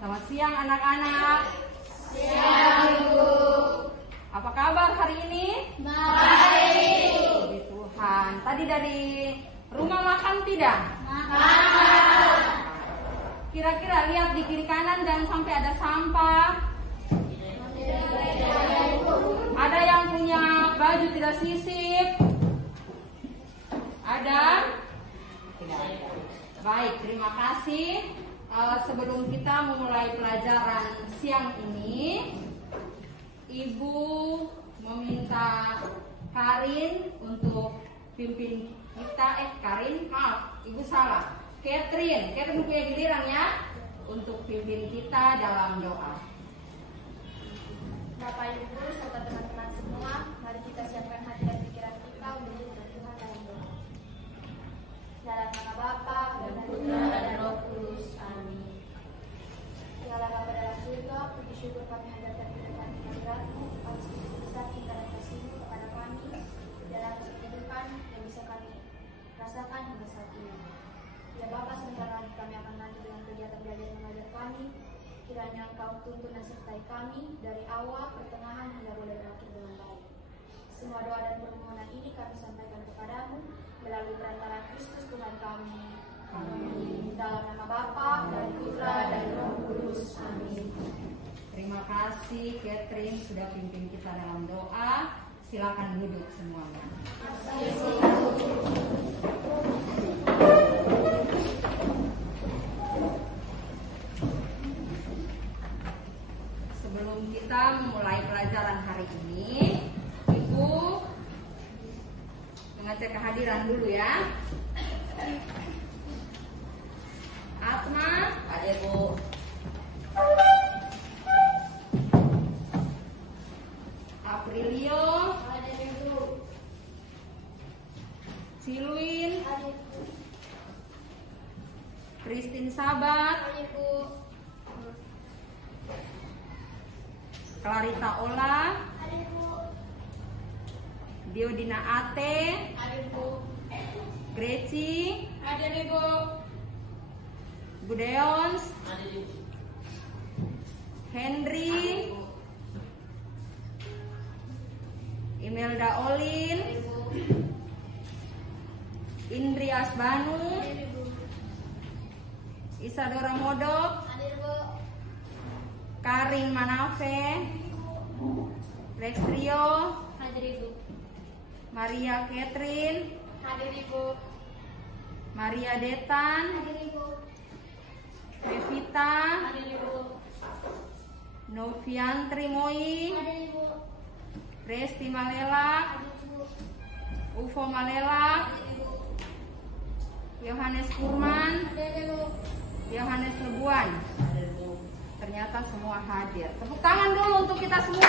Selamat siang anak-anak. Siang, Ibu. Apa kabar hari ini? Baik. Puji Tuhan. Tadi dari rumah makan tidak? Makan. Kira-kira lihat di kiri kanan jangan sampai ada sampah. Ada yang punya baju tidak sisip? Ada? Tidak ada. Baik, terima kasih. Sebelum kita memulai pelajaran siang ini, Ibu meminta Karin untuk pimpin kita. Karin, maaf, Ibu salah. Catherine punya giliran ya untuk pimpin kita dalam doa. Bapak Ibu serta teman-teman semua, mari kita siapkan hati dan pikiran kita untuk berdoa Tuhan dalam doa. Dalam nama Bapa dan Putra dan Roh Kudus. Amin. Ya Allah Bapa dalam surga, puji syukur kami hadirkan kedatangan kehadirat-Mu, atas begitu besar cinta dan kasih-Mu kepada kami dalam kehidupan yang bisa kami rasakan hingga saat ini. Ya Bapa, sebentar lagi kami akan lanjut dengan kegiatan belajar mengajar kami. Kiranya Engkau tuntun dan sertai kami dari awal, pertengahan hingga boleh berakhir dengan baik. Semua doa dan permohonan ini kami sampaikan kepadamu melalui perantara Kristus Tuhan kami. Amin. Dalam nama Bapa dan Putra dan Roh Kudus. Amin. Terima kasih Catherine sudah pimpin kita dalam doa. Silakan duduk semuanya. Sebelum kita memulai pelajaran hari ini, Ibu mengecek kehadiran dulu ya. Atma, ada Bu. Aprilio, Ada Ibu. Silwin, Ada Ibu. Christine Sabat, Ada Ibu. Clarita Ola, Ada Ibu. Diodina Ate, Ada Ibu. Greci, Ada Ibu. Budeons, Henry, Imelda Olin, Indrias Banu, Isadora Modok, Ada Ibu. Karin Manafe, Lextrio, Hadir Ibu. Maria Catherine, Hadir Ibu. Maria Detan, Hadir Ibu. Revita, Hadir Ibu. Novian Trimoy, Hadir Ibu. Resti Malela, Hadir Ibu. Ufo Malela, Hadir Ibu. Yohanes Kurman, Hadir Ibu. Yohanes Lebuan. Ternyata semua hadir. Tepuk tangan dulu untuk kita semua.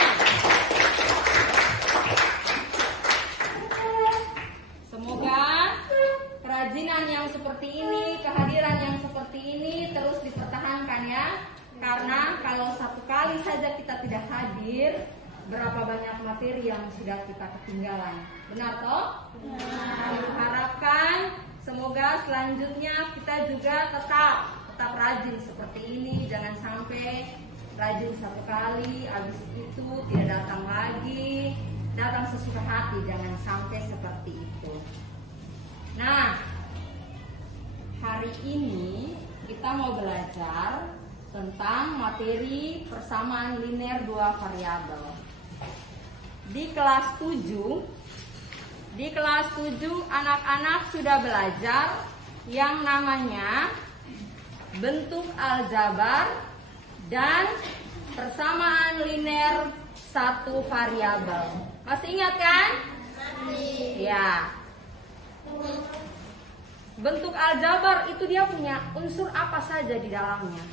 Semoga kerajinan yang seperti ini, kehadiran yang seperti ini terus dipertahankan ya. Karena kalau satu kali saja kita tidak hadir, berapa banyak materi yang sudah kita ketinggalan. Benar toh? Kami harapkan semoga selanjutnya kita juga tetap rajin seperti ini. Jangan sampai rajin satu kali, habis itu tidak datang lagi, datang sesuka hati. Jangan sampai seperti itu. Nah, hari ini kita mau belajar tentang materi persamaan linear dua variabel. Di kelas 7 anak-anak sudah belajar yang namanya bentuk aljabar dan persamaan linear satu variabel. Masih ingat kan? Masih. Ya. Bentuk aljabar itu dia punya unsur apa saja di dalamnya?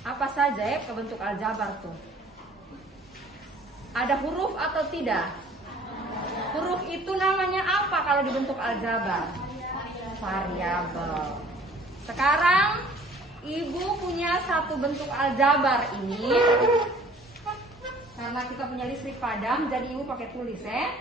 Apa saja ya ke bentuk aljabar tuh? Ada huruf atau tidak? Huruf itu namanya apa kalau dibentuk aljabar? Variabel. Sekarang Ibu punya satu bentuk aljabar ini. Karena kita punya listrik padam, jadi Ibu pakai tulis ya.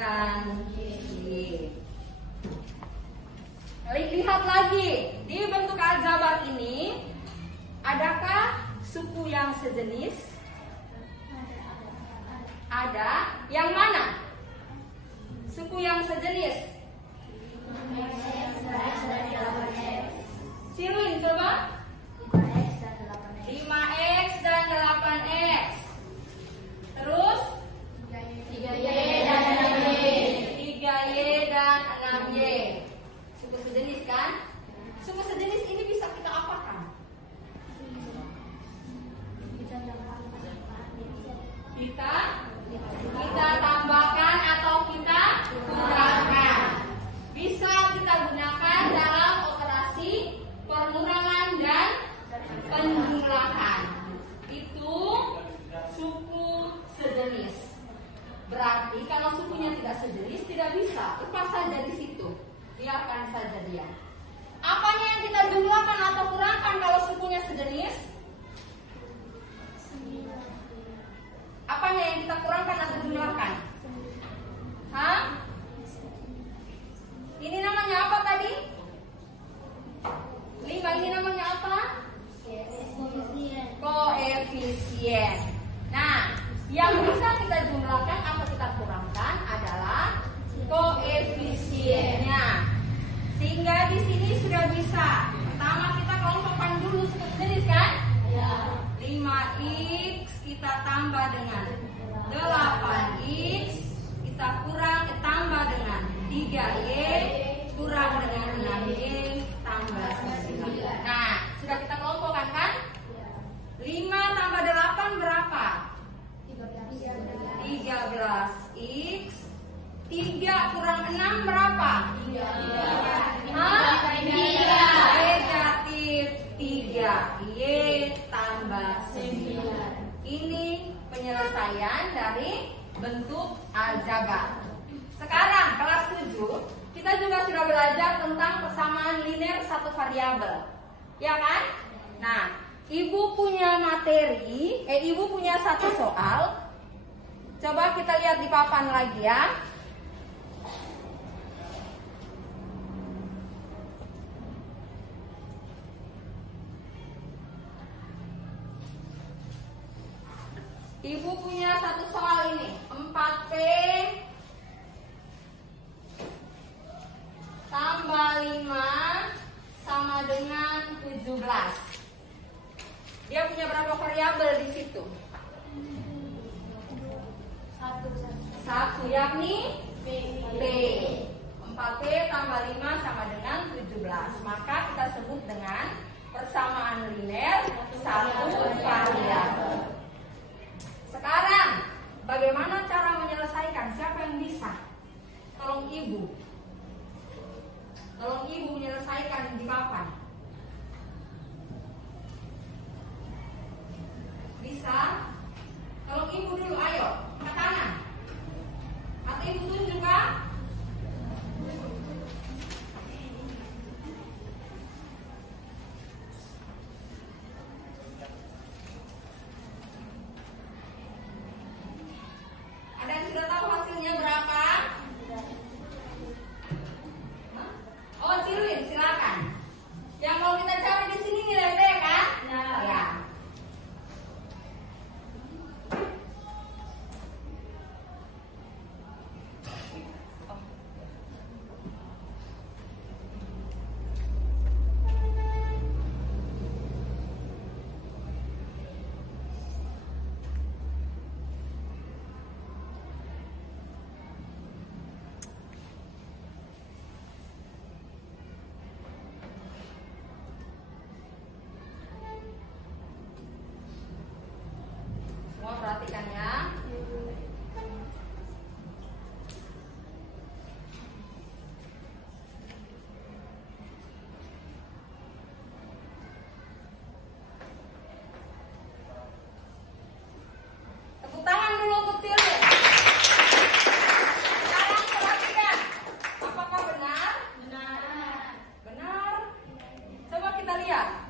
dan Y. Lihat lagi, di bentuk aljabar ini adakah suku yang sejenis? Ada. Yang mana? Suku yang sejenis. Siluin coba. 5X dan 8X. Terus 3Y dan 6Y. Suku sejenis kan? Suku sejenis ini bisa kita apakan? Kita tambahkan atau kita kurangkan. Bisa kita gunakan dalam operasi pengurangan dan penjumlahan. Itu suku sejenis. Berarti kalau sukunya tidak sejenis tidak bisa. Lepas saja di situ. Biarkan saja dia. Apanya yang kita jumlahkan atau kurangkan kalau sukunya sejenis? Apanya yang kita kurangkan atau jumlahkan? Hah? Ini namanya apa tadi? 5 ini namanya apa? Koefisien. Nah, yang bisa kita jumlahkan atau kita kurangkan adalah koefisiennya. Sehingga di sini sudah bisa. Pertama kita kelompokkan dulu sejenis kan? 5X kita tambah dengan 8X, kita tambah dengan 3Y, kurang dengan 6Y, tambah 9. Nah, sudah kita kelompokkan kan? 5 tambah 8 berapa? 13X. 3 kurang 6 berapa? 3. Negatif 3Y tambah 9. Ini penyelesaian dari bentuk aljabar. Sekarang kelas 7 kita juga sudah belajar tentang persamaan linear satu variabel. Ya kan? Nah, Ibu punya materi, Ibu punya satu soal. Coba kita lihat di papan lagi ya. Ibu punya satu soal ini, 4P tambah 5 sama dengan 17. Dia punya berapa variabel di situ? Satu, yakni P. 4P tambah 5 sama dengan 17. Maka kita sebut dengan persamaan linear satu variabel. Sekarang, bagaimana cara menyelesaikan? Siapa yang bisa? Tolong Ibu. Tolong Ibu menyelesaikan di papan. Bisa? Tolong Ibu dulu, ayo. Ke kanan. Atau Ibu tunjuk kah? Ada yang sudah tahu hasilnya berapa? Oh, siluin, silakan. Yang mau kita cari di sini nilai P kan? Ya. Semua perhatikan ya. Tepuk tangan dulu untuk Tilly. Sekarang perhatikan. Apakah benar? Benar. Coba kita lihat.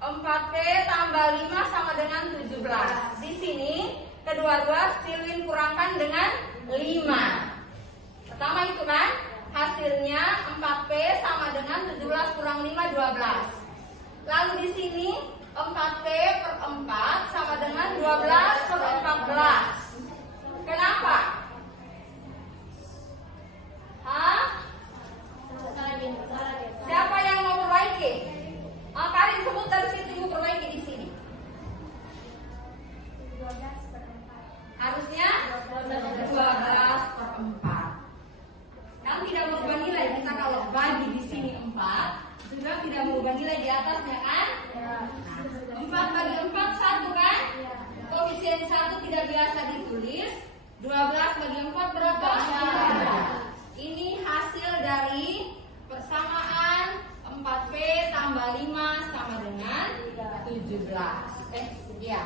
4P tambah 5 sama dengan 17. Di sini kedua-dua Silwin kurangkan dengan 5. hasilnya 4P sama dengan 17 kurang 5, 12. Lalu di sini 4P per 4 sama dengan 12 per 14. Kenapa? Hah? Siapa yang mau perbaiki? Karin sebut dari situ, ibu perbaiki di sini. 12 per 4. Harusnya 12 per 4. Kan tidak merubah nilai, kita kalau bagi di sini 4 juga tidak merubah nilai di atasnya kan? Ya. 4 bagi 4 1 kan? Ya. Koefisien 1 tidak biasa ditulis. 12 bagi 4 berapa? Ini hasil dari persamaan 4P tambah 5 sama dengan 17. Ya.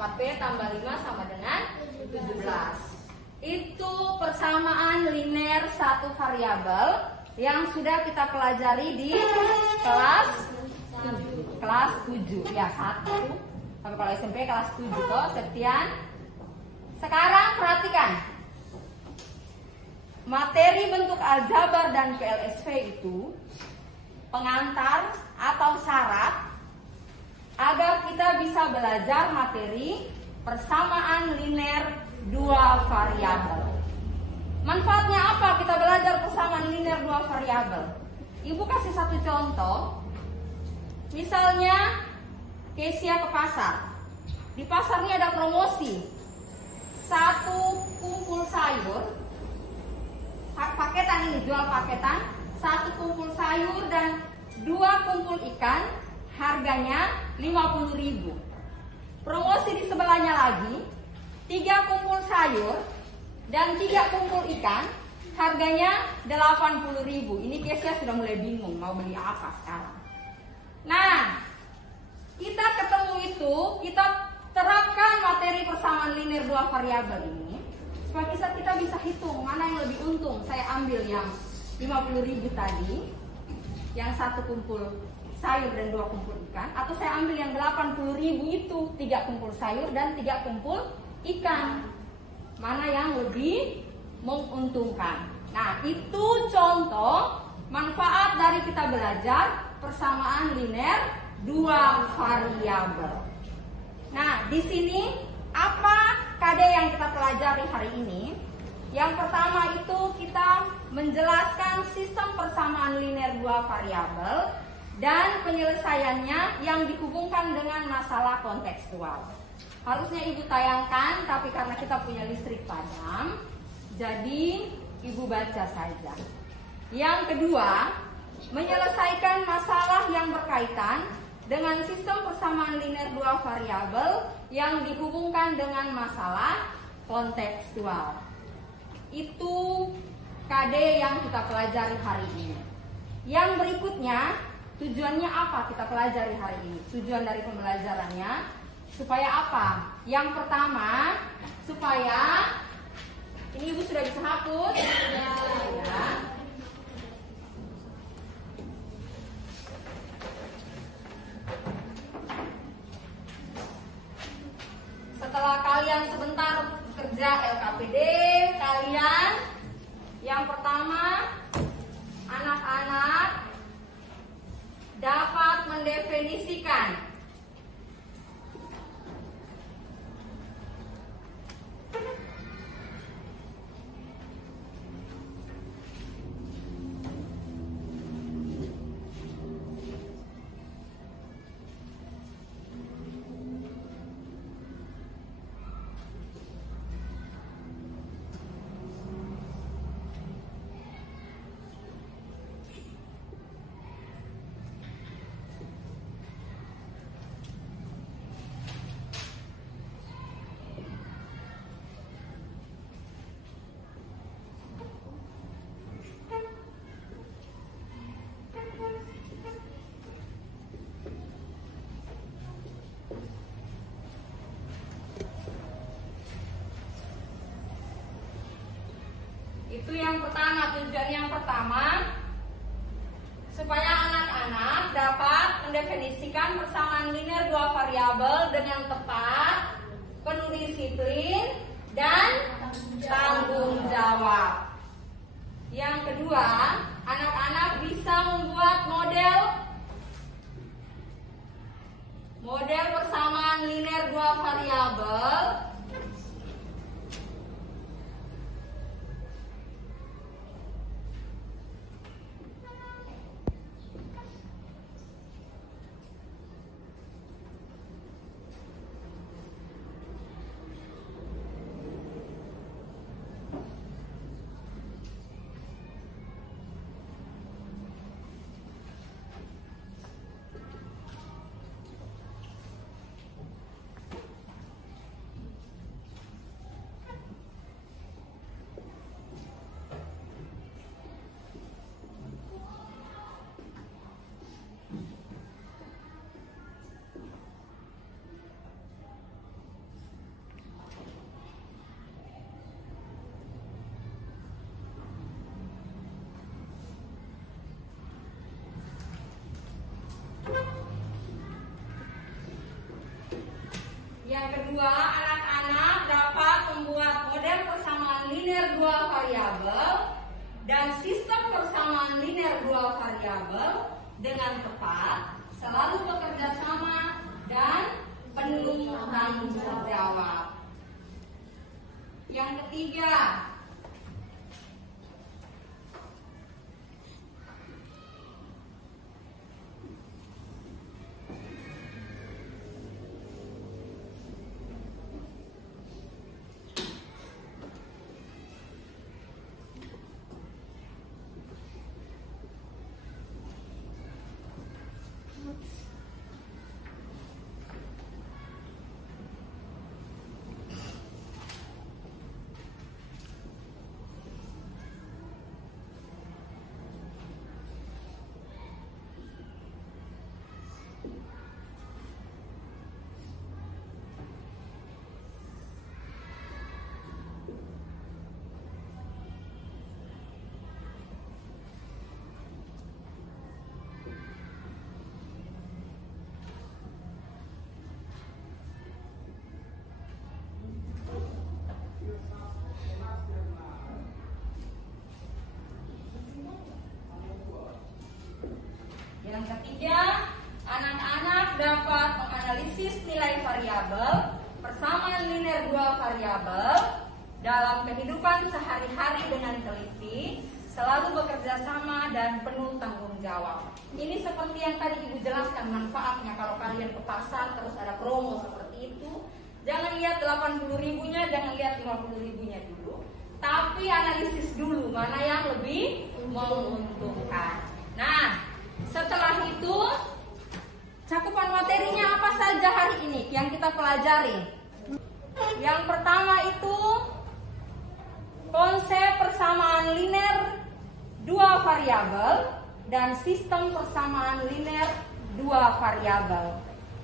4P tambah 5 sama dengan 17. Itu persamaan linear satu variabel yang sudah kita pelajari di kelas 7 ya, 1 sampai kalau SMP kelas 7 toh Septian. Sekarang perhatikan materi bentuk aljabar dan PLSV itu pengantar atau syarat agar kita bisa belajar materi persamaan linear dua variabel. Manfaatnya apa kita belajar persamaan linear dua variabel? Ibu kasih satu contoh. Misalnya Kesia ke pasar. Di pasar ini ada promosi. 1 kumpul sayur, paketan ini jual paketan, 1 kumpul sayur dan 2 kumpul ikan, harganya 50.000. Promosi di sebelahnya lagi, 3 kumpul sayur dan 3 kumpul ikan, harganya 80.000. Ini Kesia sudah mulai bingung mau beli apa sekarang. Nah, kita ketemu itu, kita terapkan materi persamaan linear dua variabel ini supaya kita bisa hitung mana yang lebih untung. Saya ambil yang 50.000 tadi, yang 1 kumpul sayur dan 2 kumpul ikan, atau saya ambil yang 80.000 itu 3 kumpul sayur dan 3 kumpul ikan. Mana yang lebih menguntungkan? Nah, itu contoh manfaat dari kita belajar persamaan linear dua variabel. Nah, di sini apa KD yang kita pelajari hari ini? Yang pertama itu kita menjelaskan sistem persamaan linear dua variabel dan penyelesaiannya yang dihubungkan dengan masalah kontekstual. Harusnya ibu tayangkan, tapi karena kita punya listrik padam, jadi ibu baca saja. Yang kedua, menyelesaikan masalah yang berkaitan dengan sistem persamaan linear dua variabel yang dihubungkan dengan masalah kontekstual. Itu KD yang kita pelajari hari ini. Yang berikutnya, tujuannya apa kita pelajari hari ini? Tujuan dari pembelajarannya supaya apa? Yang pertama, supaya ini ibu sudah bisa hapus ya. Setelah kalian sebentar kerja LKPD, kalian yang pertama, anak-anak dapat mendefinisikan itu yang pertama. Tujuan yang pertama supaya anak-anak dapat mendefinisikan persamaan linear dua variabel dengan tepat, penuh disiplin dan tanggung jawab. Yang kedua, variabel Yang kedua, anak-anak dapat membuat model persamaan linear dua variabel dan sistem persamaan linear dua variabel dengan tepat, selalu bekerja sama dan penuh tanggung jawab. Yang ketiga, anak-anak dapat menganalisis nilai variabel persamaan linear dua variabel dalam kehidupan sehari-hari dengan teliti, selalu bekerja sama dan penuh tanggung jawab. Ini seperti yang tadi Ibu jelaskan manfaatnya kalau kalian ke pasar terus ada promo seperti itu. Jangan lihat 80.000-nya, jangan lihat 50.000-nya dulu, tapi analisis dulu mana yang lebih menguntungkan. Nah, setelah itu cakupan materinya apa saja hari ini yang kita pelajari? Yang pertama itu konsep persamaan linear dua variabel dan sistem persamaan linear dua variabel.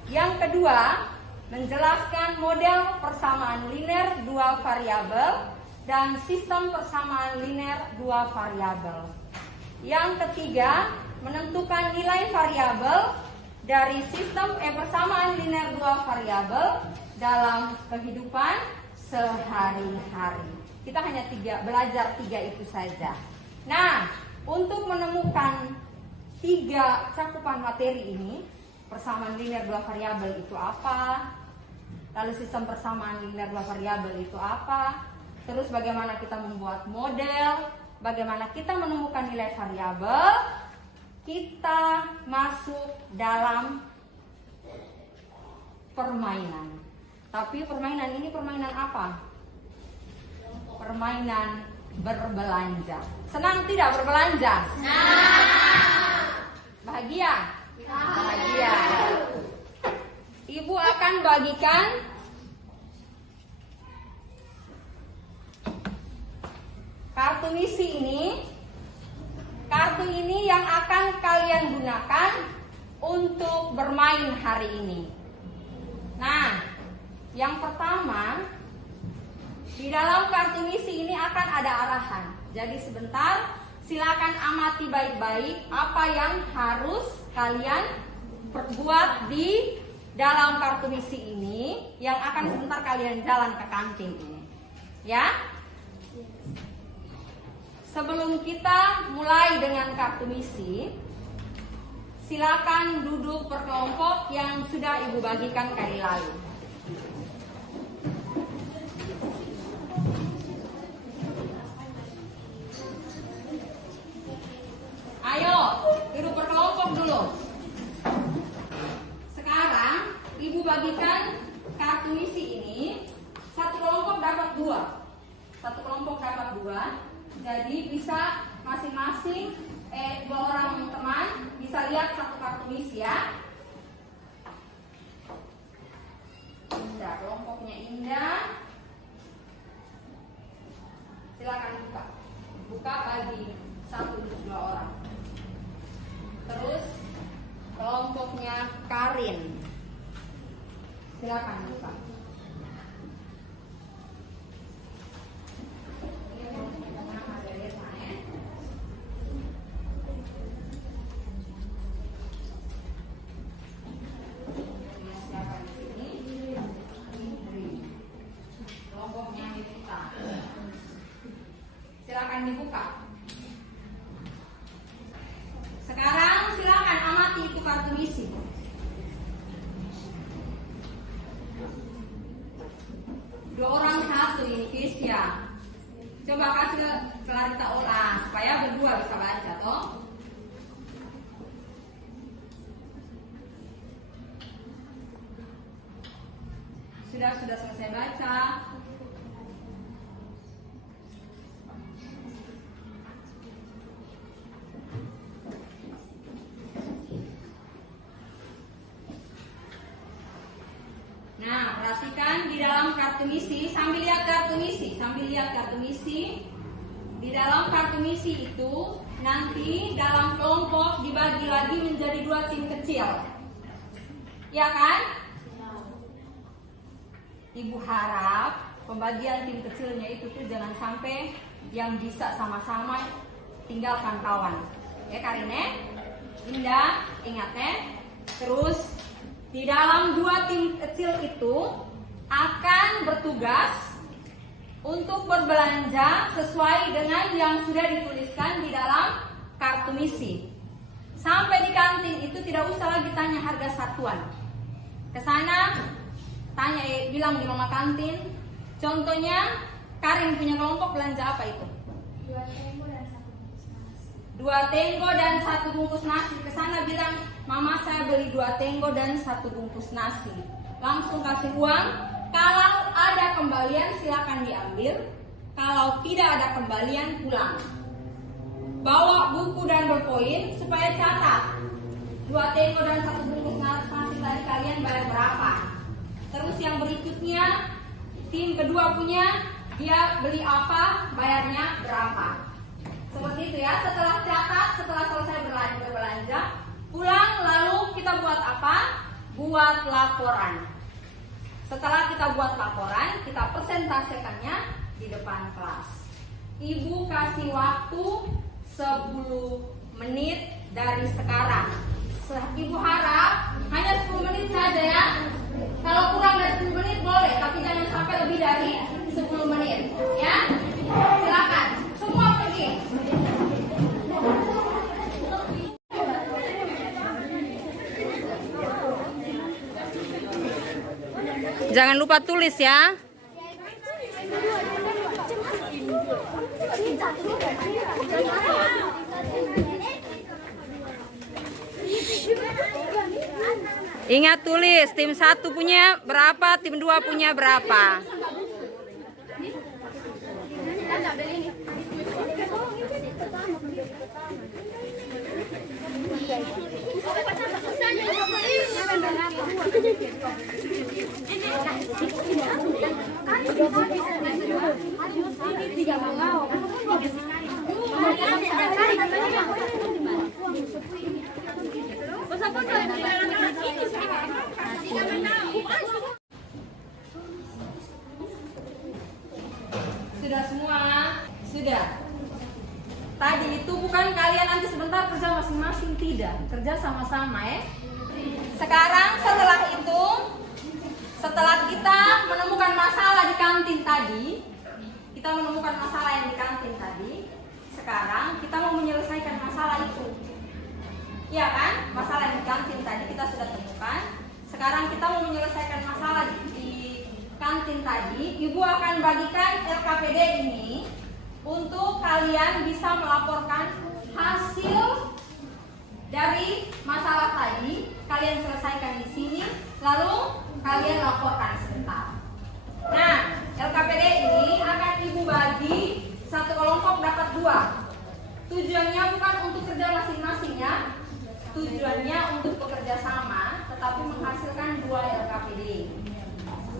Yang kedua, menjelaskan model persamaan linear dua variabel dan sistem persamaan linear dua variabel. Yang ketiga, menentukan nilai variabel dari sistem persamaan linear dua variabel dalam kehidupan sehari-hari. Kita hanya belajar tiga itu saja. Nah, untuk menemukan tiga cakupan materi ini, persamaan linear dua variabel itu apa? Lalu sistem persamaan linear dua variabel itu apa? Terus bagaimana kita membuat model? Bagaimana kita menemukan nilai variabel? Kita masuk dalam permainan. Tapi permainan ini permainan apa? Permainan berbelanja. Senang tidak berbelanja? Senang. Bahagia? Bahagia. Ibu akan bagikan kartu misi ini. Kartu ini yang akan kalian gunakan untuk bermain hari ini. Nah, yang pertama, di dalam kartu misi ini akan ada arahan. Jadi sebentar, silakan amati baik-baik apa yang harus kalian perbuat di dalam kartu misi ini yang akan sebentar kalian jalan ke kantin ini. Ya? Sebelum kita mulai dengan kartu misi, silakan duduk berkelompok yang sudah Ibu bagikan kali lalu. dapat 2. Jadi bisa masing-masing 2 orang teman bisa lihat satu kartu misi ya. Indah, kelompoknya Indah. Silakan buka. Buka bagi 1 untuk 2 orang. Terus kelompoknya Karin. Silakan buka. Ini kelompoknya ada Lena ya. Siapa di sini? Indri. Kelompoknya Nita. Silakan dibuka. Sekarang silakan amati itu kartu misi. Dua orang satu ini Kisya. Coba kasih Clarita olah supaya berdua bisa baca toh. Sudah selesai baca. Nah, perhatikan di dalam kartu misi, sambil lihat kartu misi. Di dalam kartu misi itu nanti dalam kelompok dibagi lagi menjadi 2 tim kecil. Ya kan? Ibu harap pembagian tim kecilnya itu tuh jangan sampai yang bisa sama-sama tinggalkan kawan. Ya Karine? Indah, ingat ya. Terus di dalam 2 tim kecil itu akan bertugas untuk berbelanja sesuai dengan yang sudah dituliskan di dalam kartu misi. Sampai di kantin itu tidak usah lagi tanya harga satuan. Ke sana tanya, bilang di mama kantin. Contohnya Karin punya kelompok belanja apa itu? 2 tenggo dan 1 bungkus nasi. Ke sana bilang, mama saya beli 2 tenggo dan 1 bungkus nasi. Langsung kasih uang. Kalau ada kembalian silakan diambil. Kalau tidak ada kembalian pulang. Bawa buku dan berpoin supaya catat 2 tenggo dan 1 bungkus nasi tadi kalian bayar berapa. Terus yang berikutnya tim kedua punya, dia beli apa, bayarnya berapa. Seperti itu ya. Setelah catat, setelah selesai berbelanja, pulang lalu kita buat apa? Buat laporan. Setelah kita buat laporan, kita presentasikannya di depan kelas. Ibu kasih waktu 10 menit dari sekarang. Ibu harap hanya 10 menit saja ya. Kalau kurang dari 10 menit boleh, tapi jangan sampai lebih dari 10 menit ya. Silakan, semua pergi. Jangan lupa tulis ya. Ingat tulis, tim 1 punya berapa, tim 2 punya berapa. Sudah semua? Sudah. Tadi itu bukan kalian nanti sebentar kerja masing-masing, tidak. Kerja sama-sama ya. Sekarang setelah kita menemukan masalah di kantin tadi, sekarang kita mau menyelesaikan masalah itu. Iya kan? Masalah yang di kantin tadi kita sudah temukan. Sekarang kita mau menyelesaikan masalah di kantin tadi. Ibu akan bagikan LKPD ini untuk kalian bisa melaporkan hasil dari masalah tadi. Kalian selesaikan di sini, lalu kalian laporkan sebentar. Nah, LKPD ini akan ibu bagi Satu kelompok dapat 2. Tujuannya bukan untuk kerja masing-masing ya. Tujuannya untuk bekerja sama, tetapi menghasilkan 2 LKPD,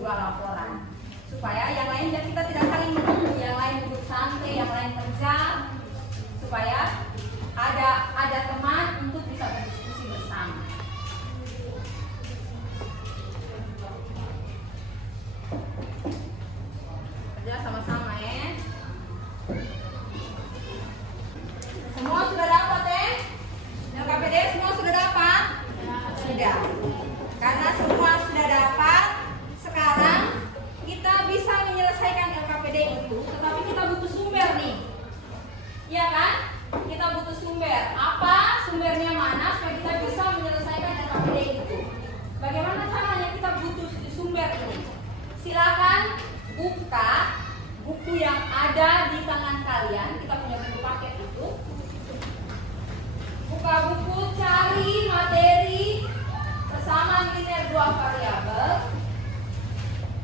2 laporan. Supaya yang lain kita tidak saling menunggu, yang lain duduk santai, yang lain kerja, supaya ada teman untuk bisa berdiskusi bersama. Kerja sama-sama ya. Semua sudah dapat ya? LKPD semua sudah dapat? Sudah. Karena semua sudah dapat, sekarang kita bisa menyelesaikan LKPD itu, tetapi kita butuh sumber nih. Iya kan? Kita butuh sumber. Apa? Sumbernya mana supaya kita bisa menyelesaikan LKPD itu? Bagaimana caranya kita butuh sumber ini? Silakan buka buku yang ada di tangan kalian. Kita punya buku paket itu. Buka buku, cari materi persamaan linear 2 variabel.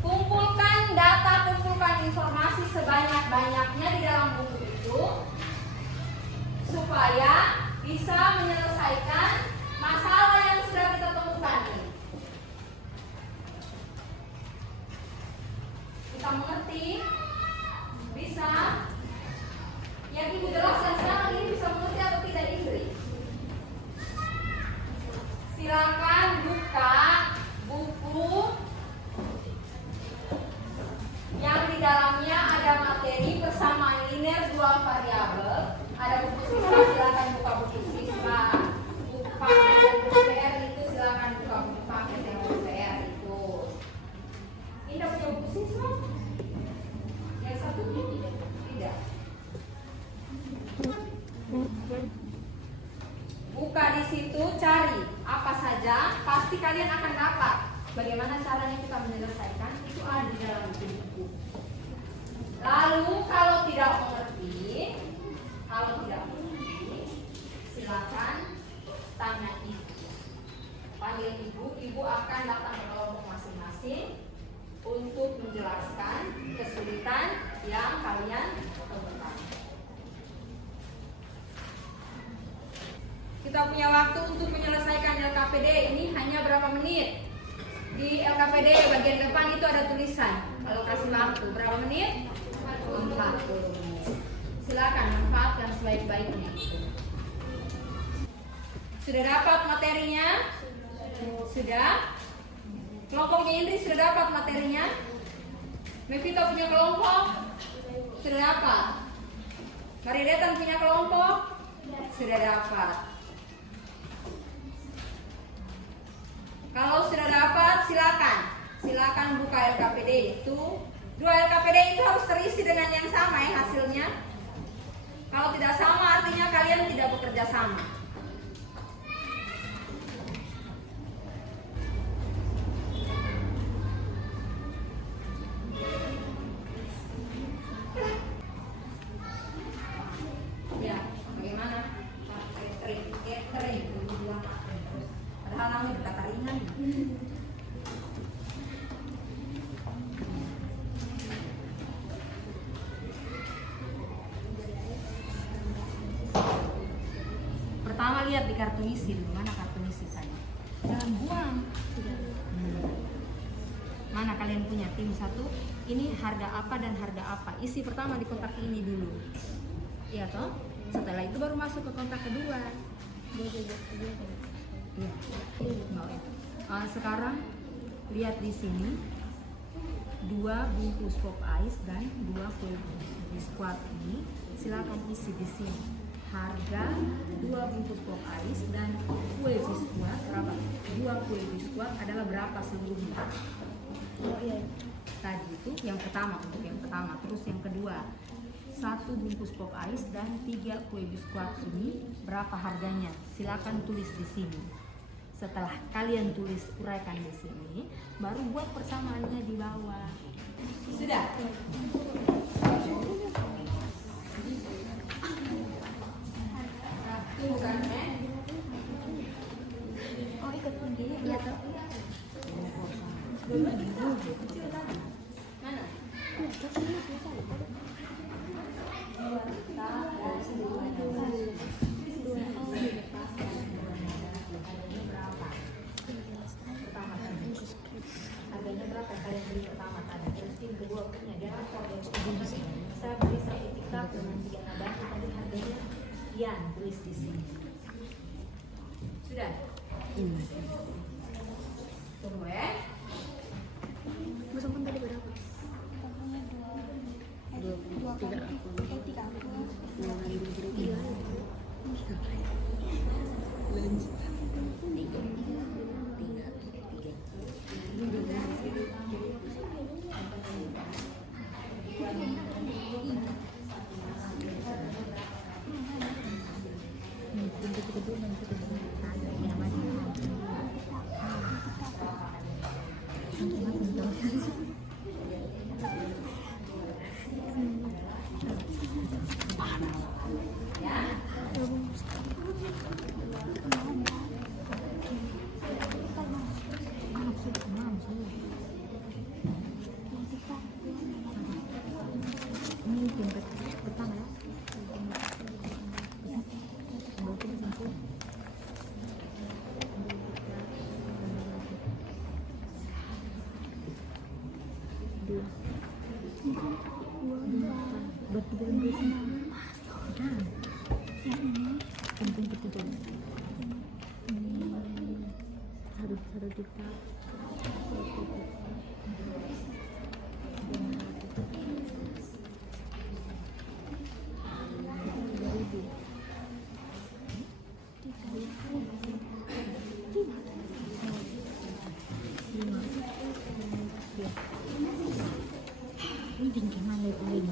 Kumpulkan data, kumpulkan informasi sebanyak-banyaknya di dalam buku itu supaya bisa menyelesaikan masalah yang sudah kita temukan ini. Kita mengerti? Bisa? Yang Ibu jelaskan sekarang ini bisa mengerti atau tidak Inggris? Silakan buka buku yang di dalamnya ada materi persamaan linear 2 variabel. Ada buku siswa, silakan buka buku siswa. Buku paket yang PCR itu silakan buka buku paket yang PCR itu. Indah punya buku siswa? Yang satu tidak. Buka di situ, cari apa saja, pasti kalian akan dapat. Bagaimana caranya kita menyelesaikan itu ada di dalam buku. Lalu kalau tidak mengerti, silakan tanya ibu. Panggil ibu akan datang ke kelompok masing-masing untuk menjelaskan kesulitan yang kalian temukan. Kita punya waktu untuk menyelesaikan LKPD ini hanya berapa menit? Di LKPD bagian depan itu ada tulisan. Kalau kasih waktu berapa menit? 40 menit. Silakan manfaatkan sebaik-baiknya. Sudah dapat materinya? Sudah? Kelompoknya Indri sudah dapat materinya? Mevita punya kelompok? Sudah dapat? Maridetan punya kelompok? Sudah dapat. Kalau sudah dapat, silakan buka LKPD itu. 2 LKPD itu harus terisi dengan yang sama ya hasilnya. Kalau tidak sama artinya kalian tidak bekerja sama. Ya, bagaimana? Catering. Padahal namanya berkata ringan. Pertama lihat di kartu isi, mana kartu isi tadi? Jangan buang. Mana kalian punya tim 1? Ini harga apa dan harga apa? Isi pertama di kotak ini dulu. Iya toh? Setelah itu baru masuk ke kotak kedua. Iya. Sekarang lihat di sini 2 bungkus pop ice dan 2 kue biskuit ini. Silakan isi di sini. Harga 2 bungkus pop ice dan kue biskuit berapa? 2 kue biskuit adalah berapa seluruhnya? Oh iya. Tadi itu yang pertama untuk yang pertama, terus yang kedua 1 bungkus pop ice dan 3 kue biskuit ini berapa harganya? Silakan tulis di sini. Setelah kalian tulis uraikan di sini, baru buat persamaannya di bawah. Sudah? Bukan oh ikut pergi ya toh? Mana? Harganya berapa? Kalian beli pertama tadi. Terus tim kedua punya dia lapor dia saya beli sertifikat dengan 3 nabati tadi harganya sekian, tulis di sini. Sudah? Tunggu ya. Musuhkan tadi berapa? Dua kali. Tiga aku. Iya. Ini tingkat pertama ya. Harus kita ini tinggi mana paling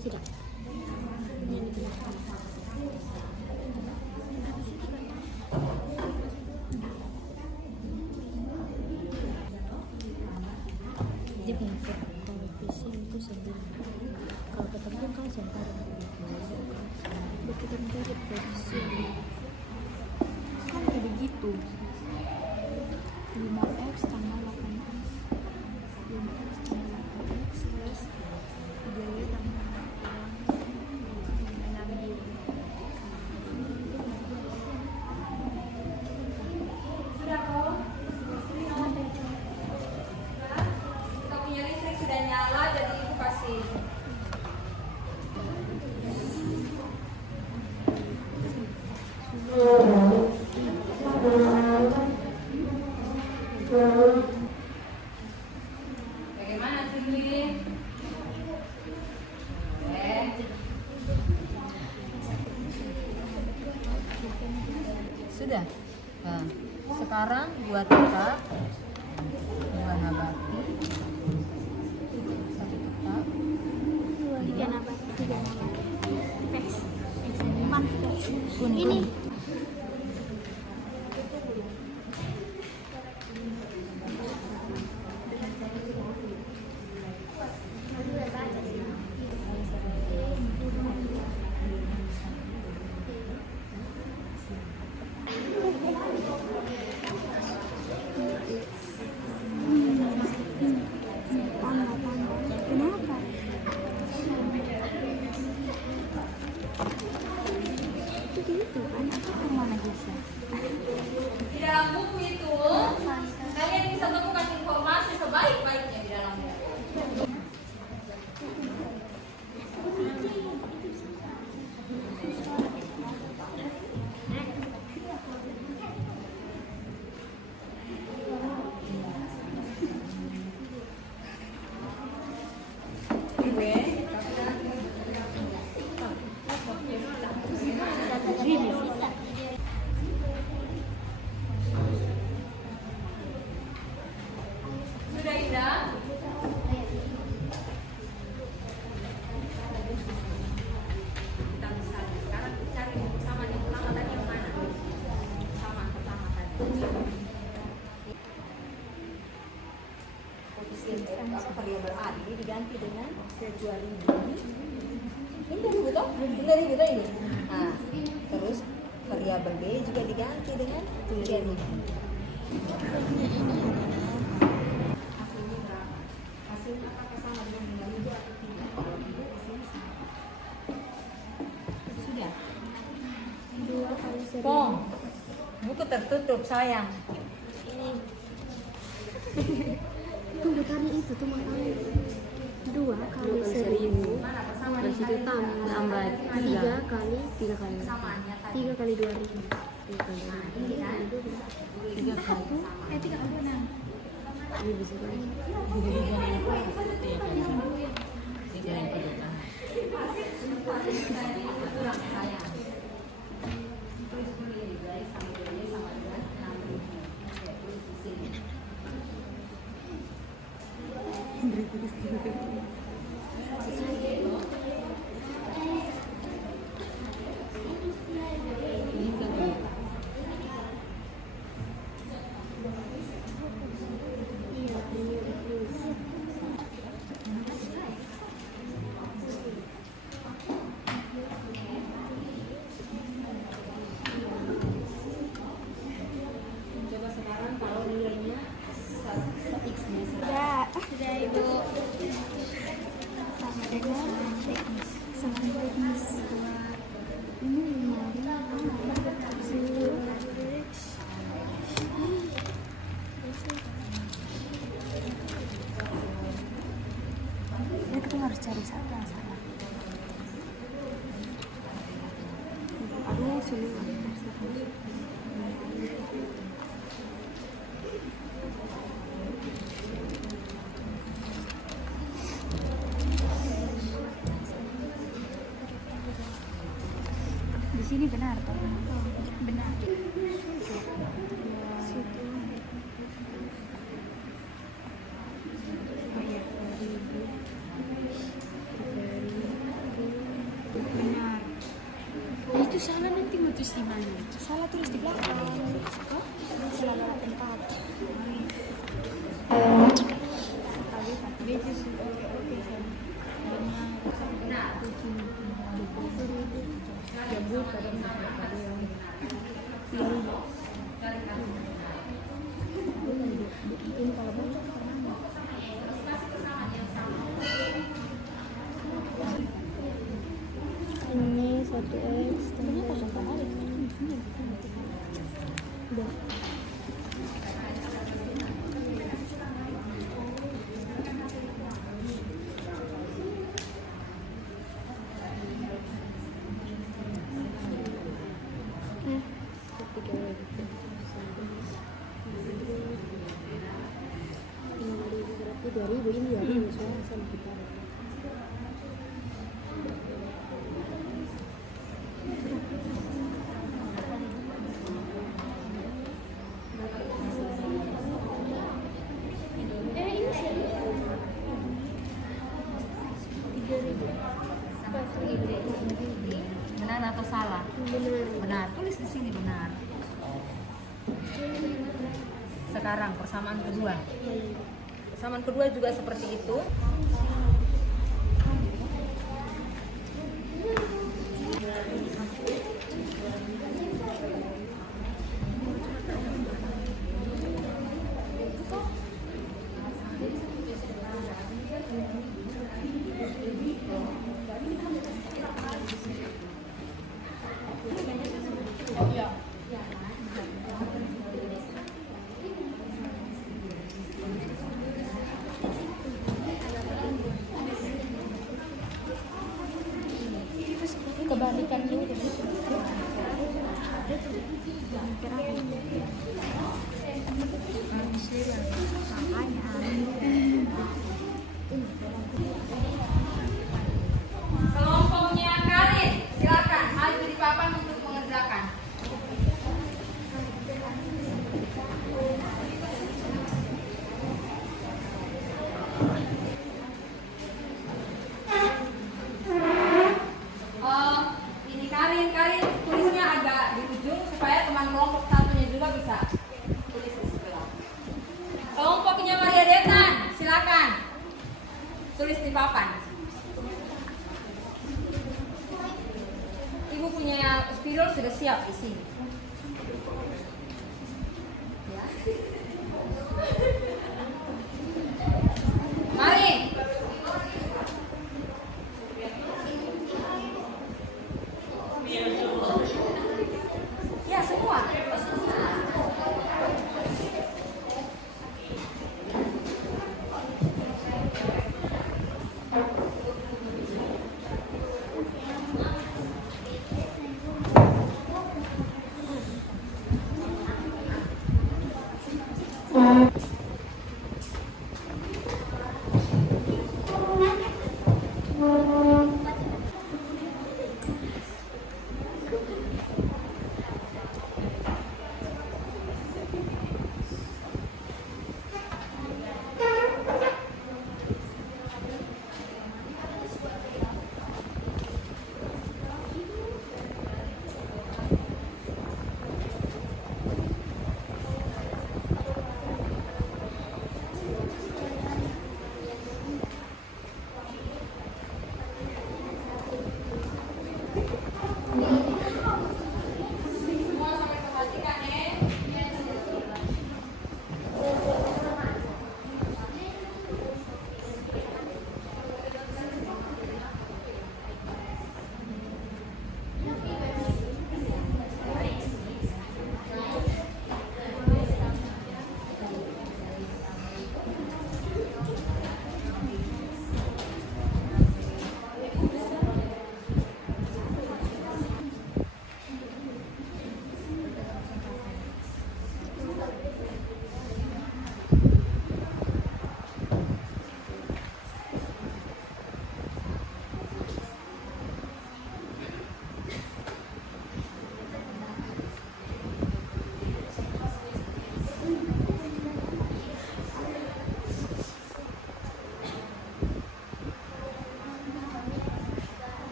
sudah. Dia punya koefisien itu 9. Kalau ketemu kan sebentar. Betul mencari koefisien. Kan kayak begitu. 5x tambah 8x. 5x tambah 8x plus 3y tambah 6y. Sudah kok? Kita punya listrik sudah nyala, jadi ibu kasih. Bagaimana Cindy? Sudah. Nah, sekarang buat kita 2 nabati, 1 tetap, 3 nabati, 3 nabati. X. X. 4. kuning. Variabel A ini diganti dengan kecuali Ini dari betul? Dari betul ini. nah, terus variabel B juga diganti dengan tujuan hasilnya apakah sama dengan nilai itu atau tidak? Kalau tidak, hasilnya sama. Sudah. 2 kali 1000. Pong, buku tertutup sayang. Tunggu kali itu tuh makanya 2 kali 1000. Mana persamaan Terus itu tambah 3 kali persamaannya tadi? 3 kali 2000. Nah, ini kan 3 kali 6. Ini bisa kan? Coba sekarang kalau nilainya X-nya Ya, sudah Ibu. Sama dengan teknis. Ini 5. Kita harus cari satu yang sama. Ini semua. Di sini benar toh? Benar. Situ. Oh iya, 2000. Benar. Itu salah nanti mau tulis di mana? Salah tulis di belakang. Oh, salah tempat. Ini kalau banyak kemana? Ini 1x ternyata berapa kali? Udah. Dari ini ya, sama kita. Ini sih 3.000. Benar atau salah? Benar. Benar, tulis di sini benar. Sekarang persamaan kedua. Persamaan kedua juga seperti itu. Kebalikan dulu. Kelompoknya Karin, silakan maju di papan untuk mengerjakan. Ini Karin tulisnya agak di ujung supaya teman kelompok satunya juga bisa siap di sini. Ya. Mari. Ya, semua.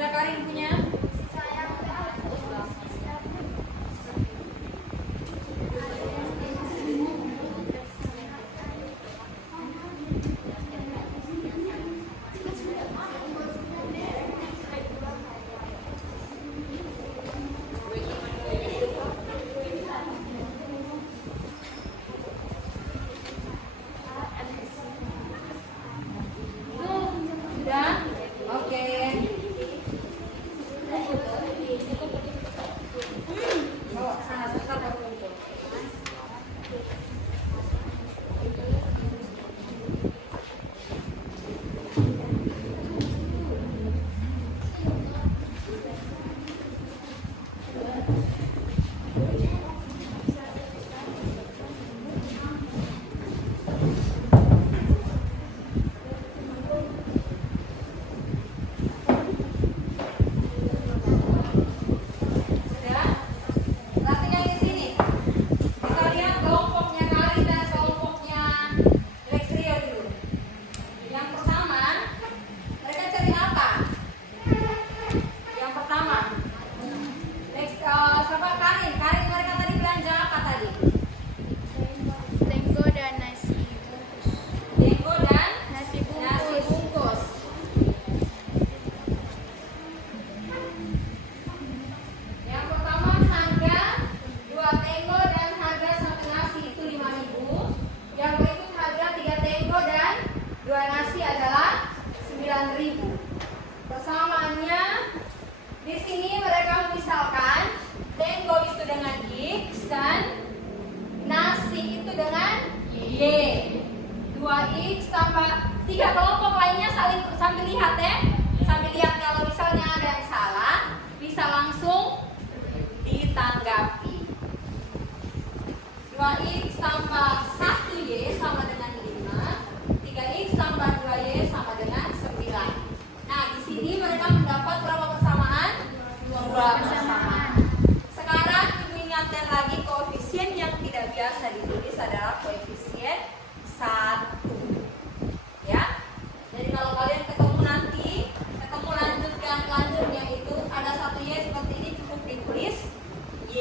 Sudah Karin punya? Sudah? Oke. Bawa sana sebentar baru kumpul. Sudah? Perhatikan di sini. Kita lihat kelompoknya Karin dan kelompoknya Lexrio dulu. Yang pertama, mereka cari apa? Yang pertama, siapa Karin? Karin mereka tadi belanja apa tadi? Tenggo dan nasi bungkus. Denggo dan Nasi nasi bungkus. Yang pertama harga 2 tenggo dan harga 1 nasi itu 5.000. Yang berikut harga 3 tenggo dan 2 nasi adalah 9.000. Persamaannya di sini mereka misalkan tenggo itu dengan X dan nasi itu dengan Y. 2X tambah 3 kelompok lainnya sambil lihat ya. Sambil lihat kalau misalnya ada yang salah bisa langsung ditanggapi. 2X tambah 1Y sama dengan 5. 3X tambah 2Y sama dengan 9. Nah, di sini mereka mendapat berapa persamaan? 2 persamaan. Sekarang Ibu ingatkan lagi koefisien yang tidak biasa ditulis adalah koefisien 1. Ya. Jadi kalau kalian ketemu nanti, ketemu lanjutnya itu ada 1Y seperti ini cukup ditulis Y.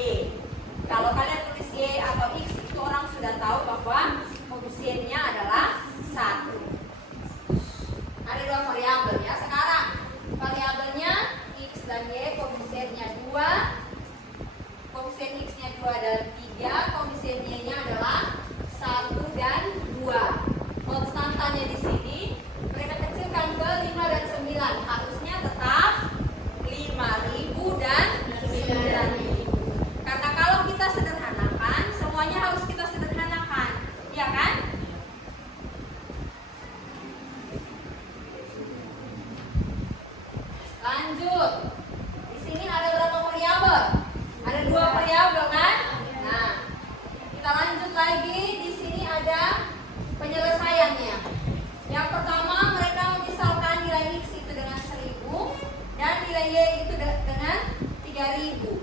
Kalau kalian tulis Y atau X itu orang sudah tahu bahwa koefisiennya adalah 1. Ada 2 variabel ya. Sekarang variabelnya X dan Y, koefisiennya 2. Koefisien X-nya 2 dan 3, koefisien Y-nya adalah 1 dan 2. Konstantanya di sini mereka kecilkan ke 5 dan 9. Harusnya tetap 5.000 dan 9.000. Karena kalau kita sederhanakan, semuanya harus kita sederhanakan, ya kan? Lanjut. Di sini ada berapa variabel? Ada 2 variabel kan? Nah, kita lanjut lagi. Di sini ada penyelesaiannya. Yang pertama mereka misalkan nilai X itu dengan 1.000 dan nilai Y itu dengan 3.000.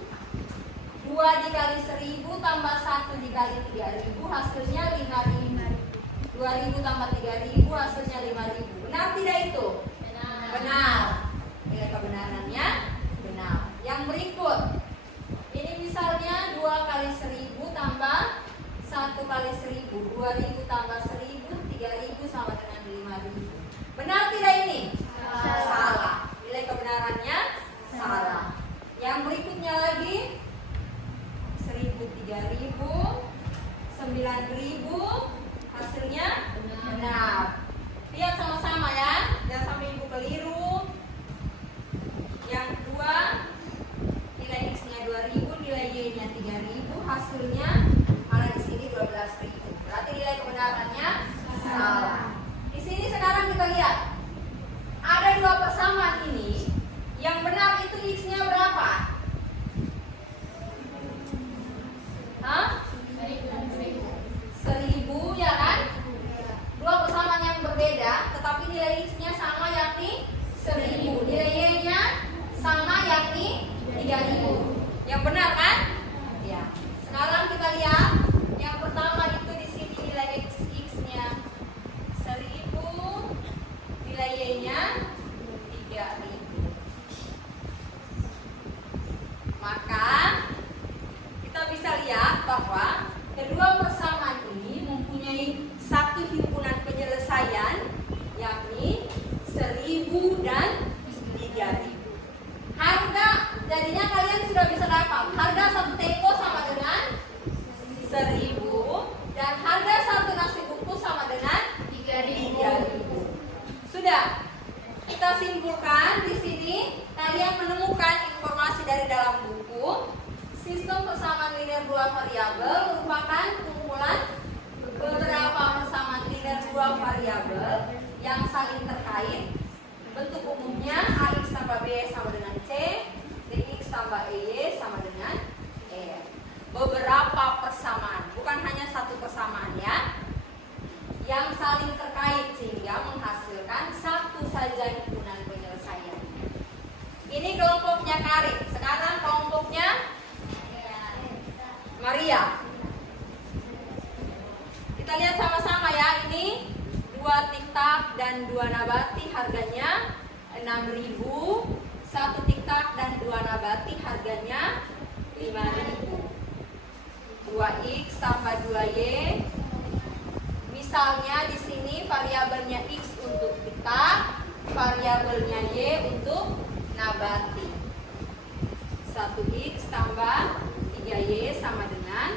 2 dikali 1.000 tambah 1 dikali 3.000 hasilnya 5.000. 2.000 tambah 3.000 hasilnya 5.000. Benar tidak itu? Benar. Nilai kebenarannya benar. Yang berikut, ini misalnya 2 kali 1.000 tambah 1 kali 1.000. 2.000 tambah 1.000, 3.000 sama dengan 5.000. Benar tidak ini? Salah. Nilai kebenarannya salah. Yang berikutnya lagi 1.000, 3.000, 9.000 hasilnya benar. Lihat sama-sama ya, jangan sampai ibu keliru. variabel merupakan kumpulan beberapa persamaan linear dua variabel yang saling terkait. Bentuk umumnya AX tambah B sama dengan C, DX tambah EY sama dengan E. Beberapa persamaan, bukan hanya satu persamaan ya, yang saling terkait sehingga menghasilkan satu saja himpunan penyelesaian. Ini kelompoknya Karin. Sekarang kelompoknya Maria. Kita lihat sama-sama ya. Ini 2 tiktak dan 2 nabati harganya 6.000. 1 tiktak dan 2 nabati harganya 5.000. 2x tambah 2y. Misalnya di sini variabelnya x untuk tiktak, variabelnya y untuk nabati. 1x tambah 3y sama dengan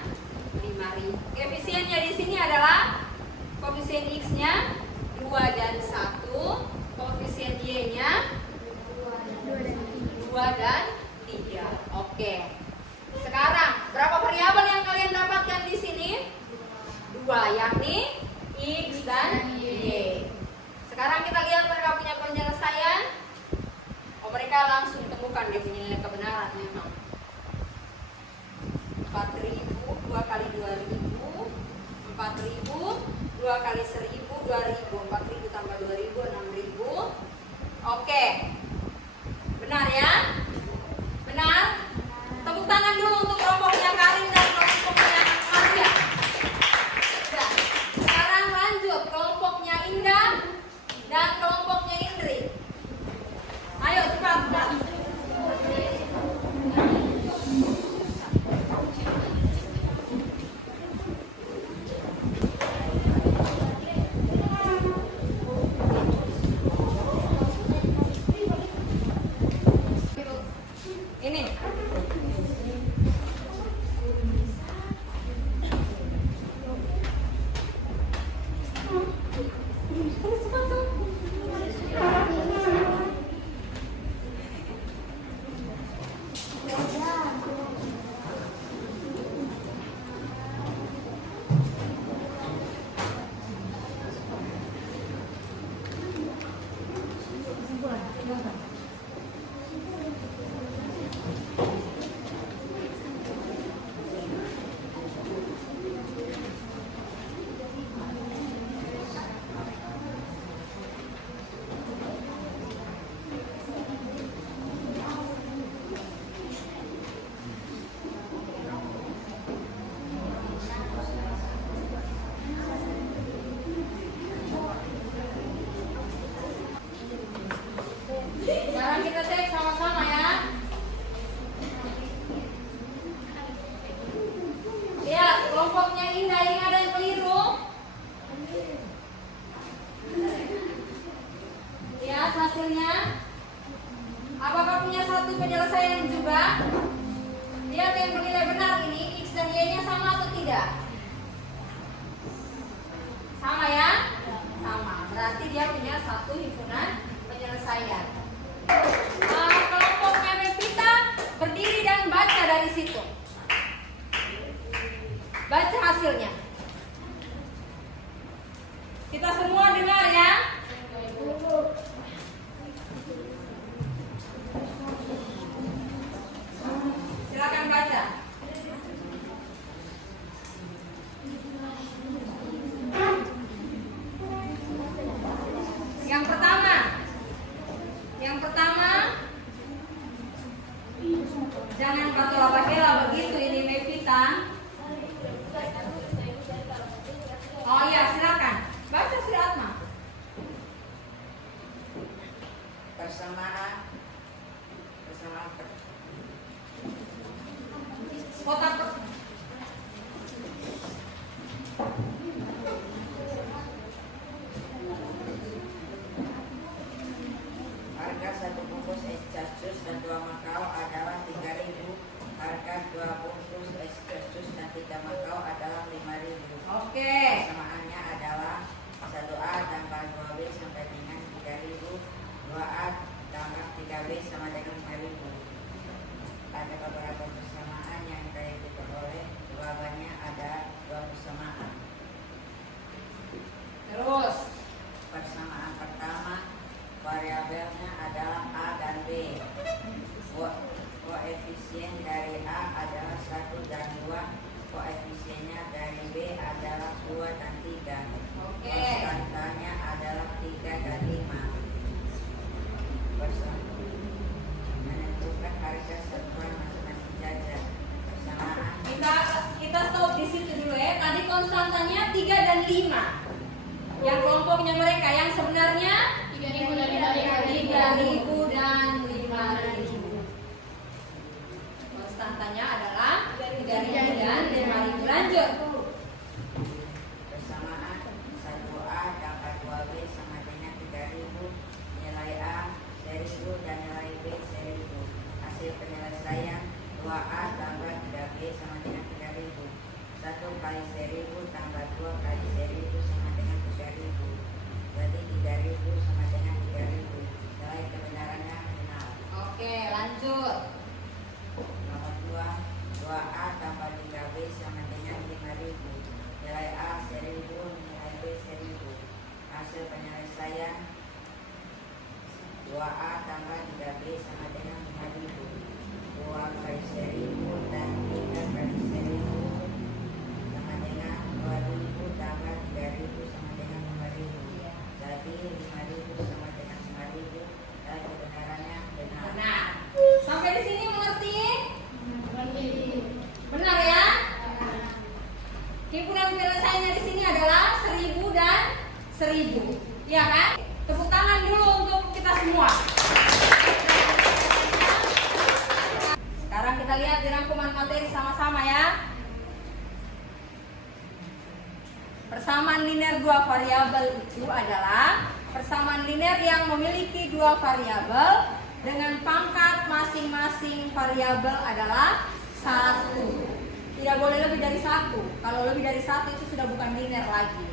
5.000. Koefisiennya di sini adalah koefisien x-nya 2 dan 1, koefisien y-nya 2 dan 3. Oke. Sekarang berapa variabel yang kalian dapatkan di sini? 2, yakni x dan y. Sekarang kita lihat mereka punya penyelesaian. Oh, mereka langsung temukan dia punya nilai kebenaran memang. 4.000, 2 kali 2.000, 4.000, 2 kali 1.000, 2.000, 4.000 tambah 2.000, 6.000. Oke. Benar ya? Benar? Tepuk tangan dulu untuk kelompoknya Karin dan kelompoknya Maria. Sudah. Sekarang lanjut kelompoknya Indah dan kelompoknya Indri. Ayo cepat. Ini. Sekarang kita cek sama-sama ya. Lihat kelompoknya Indah, ini ada yang keliru. Lihat hasilnya. Apakah punya satu penyelesaian juga? Lihat yang bernilai benar ini, x dan y-nya sama atau tidak? Sama ya? Sama. Berarti dia punya satu himpunan penyelesaian. Kelompoknya Mevita berdiri dan baca dari situ. Baca hasilnya. Kita semua dengar ya. Silakan baca. Yang pertama, jangan batola-bakela begitu ini Mevita. Oh iya, silakan. Baca Sri Atma. Persamaan Kotak harga 1 bungkus es casus dan 2 makau adalah 3.000. Harga 2 bungkus es casus dan 3 makau adalah 5.000. Oke. Persamaannya adalah 1A tambah 2B sampai dengan 3.000. 2A tambah 3B sama dengan 5.000. Ada beberapa persamaan yang kita diperoleh jawabannya ada dua persamaan. Terus Persamaan pertama, variabelnya adalah A dan B. Koefisien dari A adalah 1 dan 2. Koefisiennya dari B adalah 2 dan 3. oke. Konstantanya adalah 3 dan 5. Menentukan harga satuan masing-masing jajan. Persamaan Kita stop di situ dulu ya. Tadi konstantanya 3 dan 5. Yang kelompoknya mereka yang sebenarnya 3.000 dan 3.000 dan 5.000. Konstantanya adalah 3.000 dan 5.000. Lanjut. persamaan 1A tambah 2B sama dengan 3.000. Nilai A 1.000 dan nilai B 1.000. Hasil penyelesaian 2A tambah 3B sama dengan 3.000. 1 kali 1.000 tambah 2 kali 1.000 sama dengan 3.000. Jadi 3.000 sama dengan 3.000. Nilai kebenarannya benar. Oke, lanjut. Nomor 2, 2A tambah 3B sama dengan 5.000. Nilai A 1.000, nilai B 1.000. Hasil penyelesaian 2A tambah 3B sama dengan 5.000. 2 kali 1.000 dan 3 kali 1.000 sama dengan 2.000 tambah 3.000 sama dengan 5.000. Jadi 5.000 sama dengan 5.000. Dan kebenarannya benar. Benar. Sampai di sini mengerti? Benar ya? Himpunan penyelesaiannya di sini adalah 1.000 dan 1.000. Iya kan? Tepuk tangan dulu untuk kita semua. Sekarang kita lihat di rangkuman materi sama-sama ya. Persamaan linear dua variabel itu adalah persamaan linear yang memiliki dua variabel dengan pangkat masing-masing variabel adalah 1. Tidak boleh lebih dari 1. Kalau lebih dari 1 itu sudah bukan linear lagi.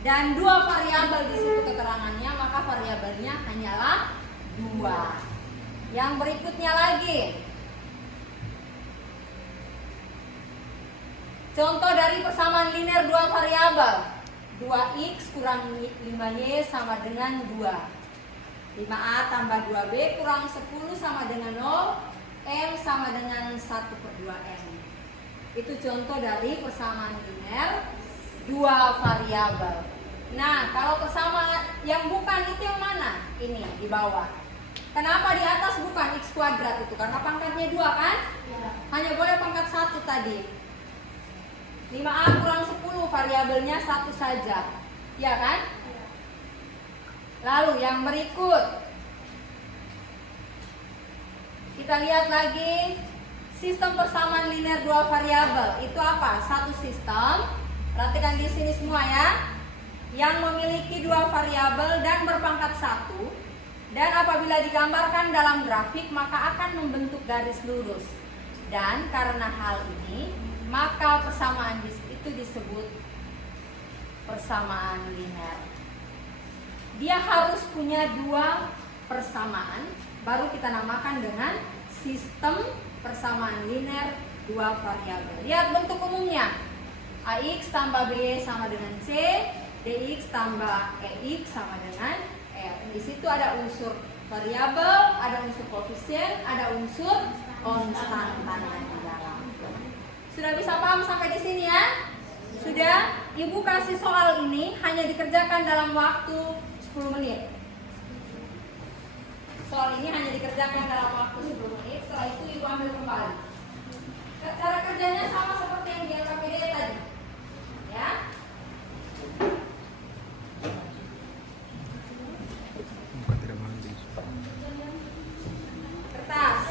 Dan dua variabel di situ keterangannya, maka variabelnya hanyalah 2. Yang berikutnya lagi. Contoh dari persamaan linear dua variabel. 2x kurang 5y sama dengan 2. 5a tambah 2b kurang 10 sama dengan 0. M sama dengan 1/2M. Itu contoh dari persamaan linear dua variabel. Nah, kalau persamaan yang bukan itu yang mana? Ini di bawah. Kenapa di atas bukan x kuadrat itu? Karena pangkatnya 2 kan? Hanya boleh pangkat 1 tadi. 5a kurang 10 variabelnya 1 saja. Ya kan? Lalu yang berikut. Kita lihat lagi sistem persamaan linear dua variabel. Itu apa? Satu sistem. Perhatikan di sini semua ya. Yang memiliki dua variabel dan berpangkat 1. Dan apabila digambarkan dalam grafik maka akan membentuk garis lurus. Dan karena hal ini maka persamaan itu disebut persamaan linear. Dia harus punya dua persamaan, baru kita namakan dengan sistem persamaan linear dua variabel. Lihat bentuk umumnya. AX tambah B sama dengan C, DX tambah EX sama dengan F. Di situ ada unsur variabel, ada unsur koefisien, ada unsur konstantanya di dalam. Sudah bisa paham sampai di sini ya? Sudah? Ibu kasih soal ini hanya dikerjakan dalam waktu 10 menit. Soal ini hanya dikerjakan dalam waktu 10 menit. Setelah itu ibu ambil kembali. Cara kerjanya sama seperti yang di LKPD tadi. Ya. Kertas.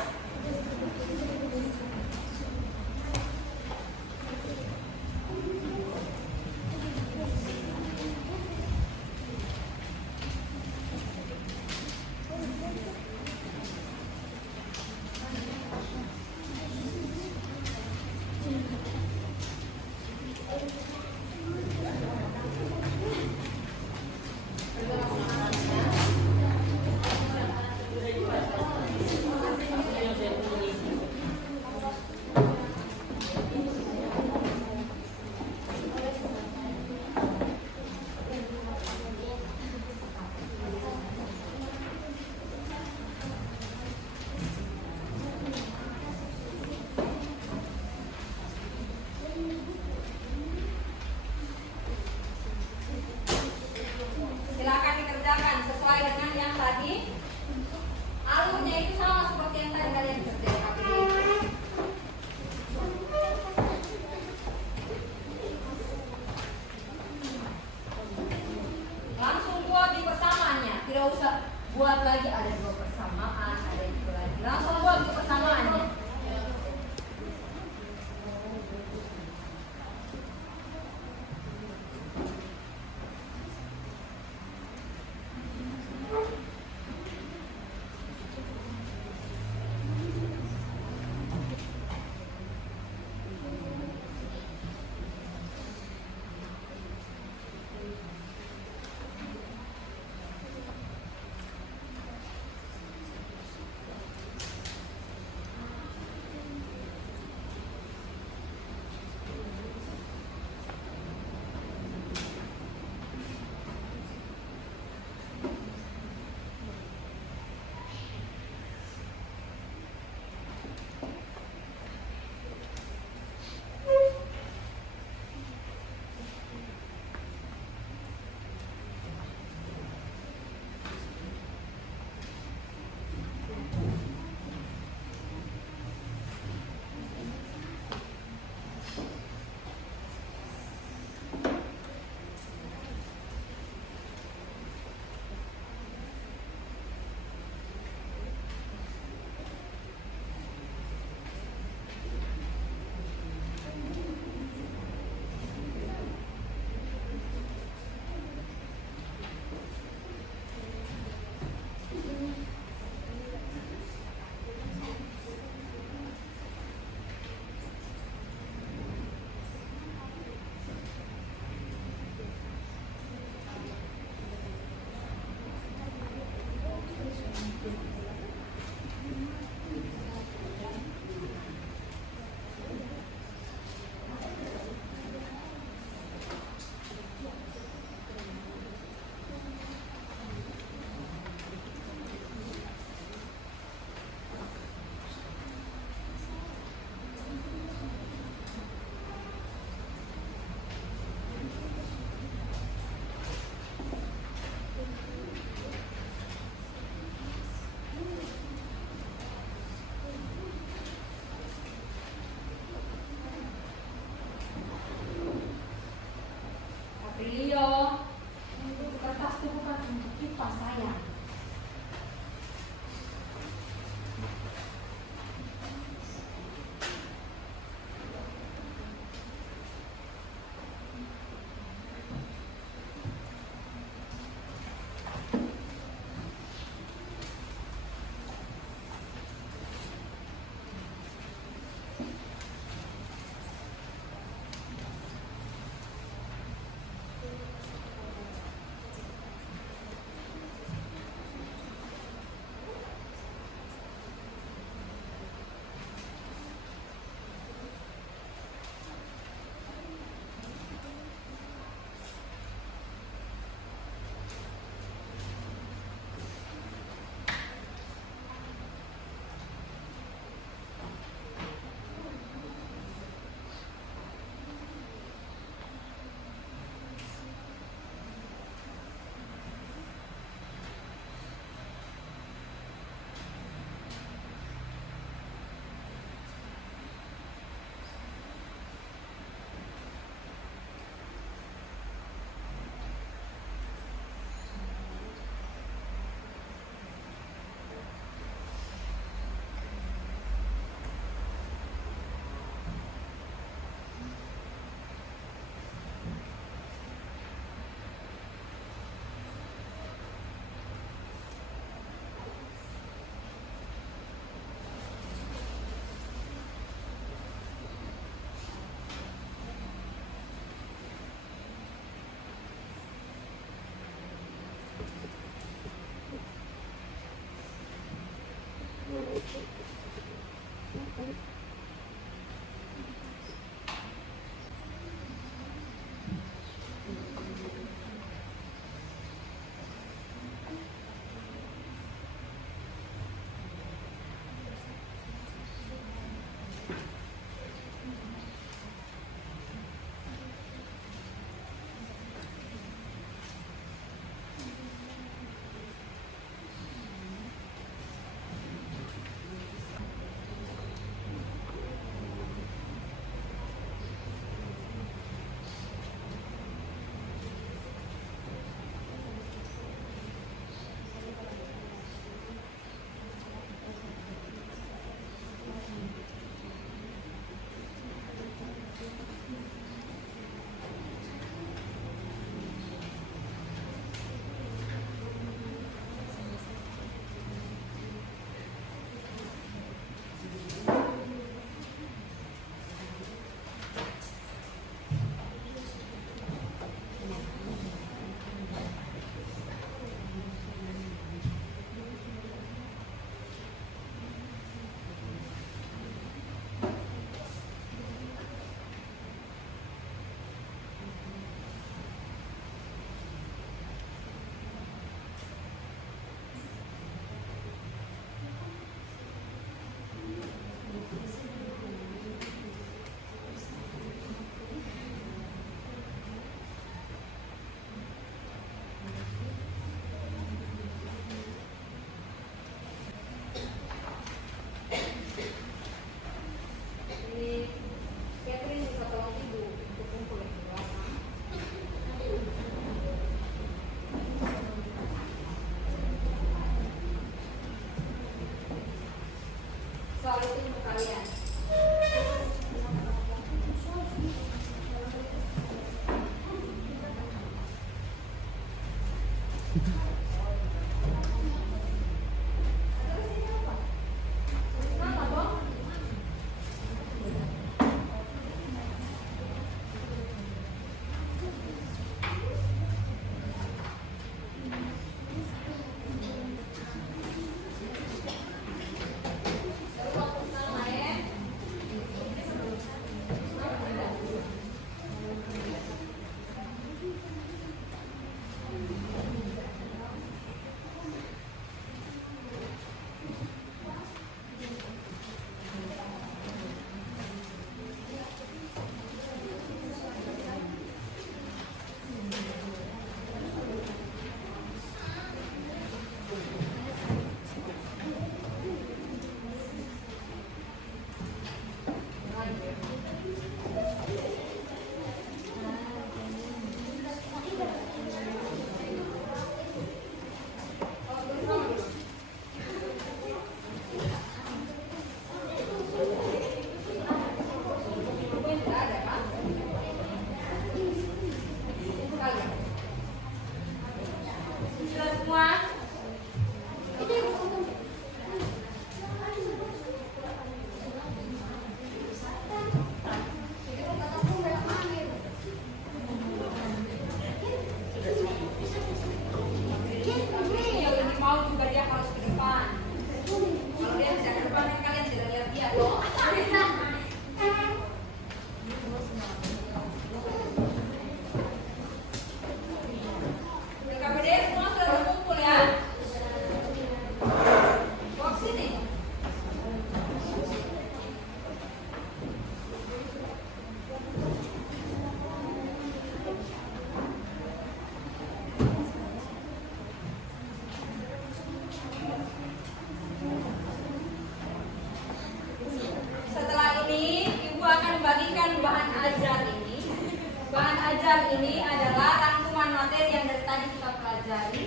ajar ini adalah rangkuman materi yang dari tadi kita pelajari,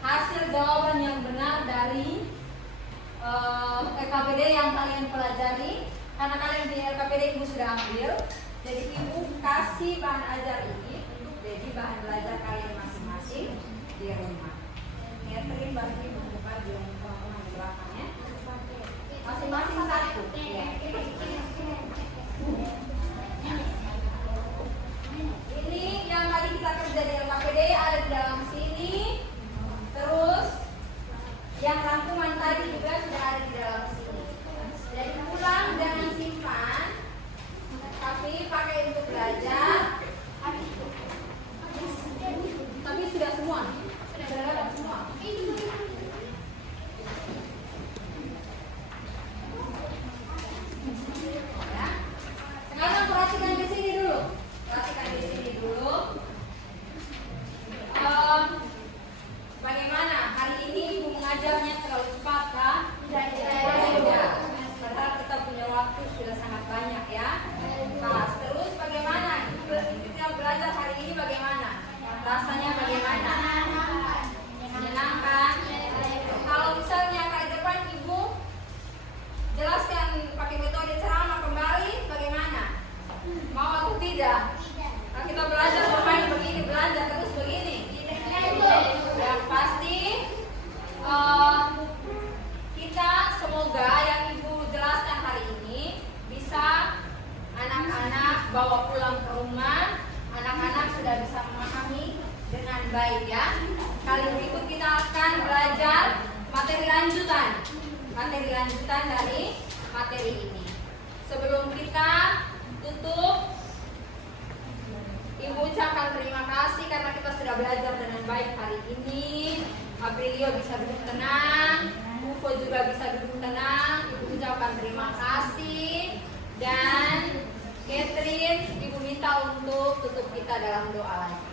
hasil jawaban yang benar dari LKPD yang kalian pelajari. Karena kalian di LKPD ibu sudah ambil, jadi ibu kasih bahan ajar ini untuk jadi bahan belajar kalian masing-masing di rumah. Catherine bagi membuka di belakangnya masing-masing satu. Ya. Ini yang tadi kita kerja di LKPD ada di dalam sini. Terus yang rangkuman tadi juga sudah ada di dalam sini. Jadi pulang jangan simpan, tapi pakai untuk belajar. Tapi sudah semua, sudah dapat semua. Ya. Sekarang perhatikan di sini dulu. Perhatikan di sini dulu. Bagaimana hari ini ibu mengajarnya terlalu cepat kah? Tidak. Padahal kita punya waktu sudah sangat banyak ya. Nah, terus bagaimana? Kita belajar hari ini bagaimana? Rasanya bagaimana? Menyenangkan. Kalau misalnya kali depan ibu jelaskan pakai metode ceramah kembali, bagaimana? Mau atau tidak? Nah, kita belajar bermain begini, belajar terus begini. Yang pasti kita semoga yang ibu jelaskan hari ini bisa anak-anak bawa pulang ke rumah. Anak-anak sudah bisa memahami dengan baik ya. Kali berikut kita akan belajar materi lanjutan. Materi lanjutan dari materi ini. Sebelum kita tutup, ibu ucapkan terima kasih karena kita sudah belajar dengan baik hari ini. Aprilio bisa duduk tenang, Ufo juga bisa duduk tenang. Ibu ucapkan terima kasih. Dan Catherine, ibu minta untuk tutup kita dalam doa lagi.